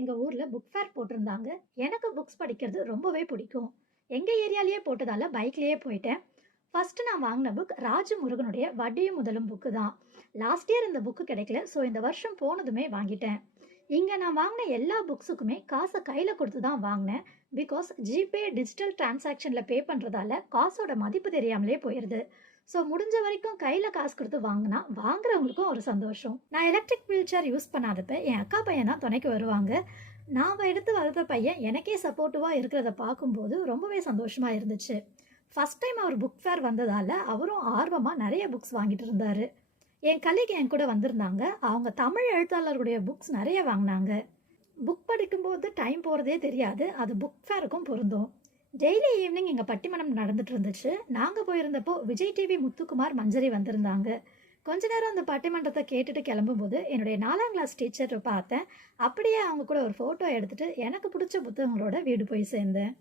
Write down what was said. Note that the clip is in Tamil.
எங்கள் ஊரில் புக் ஃபேர் போட்டிருந்தாங்க. எனக்கு புக்ஸ் படிக்கிறது ரொம்பவே பிடிக்கும். எங்கள் ஏரியாலேயே போட்டதால பைக்லேயே போயிட்டேன். ஃபஸ்ட்டு நான் வாங்கின புக் ராஜு முருகனுடைய வட்டியும் முதலும் புக்கு தான். லாஸ்ட் இயர் இந்த புக்கு கிடைக்கல. ஸோ இந்த வருஷம் போனதுமே வாங்கிட்டேன். இங்கே நான் வாங்கின எல்லா புக்ஸுக்குமே காசை கையில் கொடுத்து தான் வாங்கினேன். பிகாஸ் ஜிபே டிஜிட்டல் டிரான்சாக்ஷனில் பே பண்ணுறதால காசோட மதிப்பு தெரியாமலே போயிடுது ஸோ முடிஞ்ச வரைக்கும் கையில் காசு கொடுத்து வாங்கினா வாங்குறவங்களுக்கும் ஒரு சந்தோஷம். நான் எலக்ட்ரிக் வீல் சேர் யூஸ் பண்ணாதப்ப என் அக்கா பையன் தான் துணைக்கு வருவாங்க. நான் எடுத்து வளர்த்த பையன் எனக்கே சப்போர்ட்டிவாக இருக்கிறத பார்க்கும்போது ரொம்பவே சந்தோஷமாக இருந்துச்சு. ஃபஸ்ட் டைம் அவர் புக் ஃபேர் வந்ததால் அவரும் ஆர்வமாக நிறைய புக்ஸ் வாங்கிட்டு இருந்தார். என் கல்லிக்கு என் கூட வந்திருந்தாங்க. அவங்க தமிழ் எழுத்தாளர்களுடைய புக்ஸ் நிறைய வாங்கினாங்க. புக் படிக்கும்போது டைம் போகிறதே தெரியாது. அது புக் ஃபேருக்கும் பொருந்தும். டெய்லி ஈவினிங் எங்கள் பட்டிமணம் நடந்துட்டு இருந்துச்சு. நாங்கள் போயிருந்தப்போ விஜய் டிவி முத்துக்குமார் மஞ்சரி வந்திருந்தாங்க. கொஞ்ச நேரம் அந்த பட்டிமன்றத்தை கேட்டுட்டு கிளம்பும்போது என்னுடைய நாலாம் கிளாஸ் டீச்சர் பார்த்தேன். அப்படியே அவங்க கூட ஒரு ஃபோட்டோ எடுத்துட்டு எனக்கு பிடிச்ச புத்தகங்களோட வீடு போய் சேர்ந்தேன்.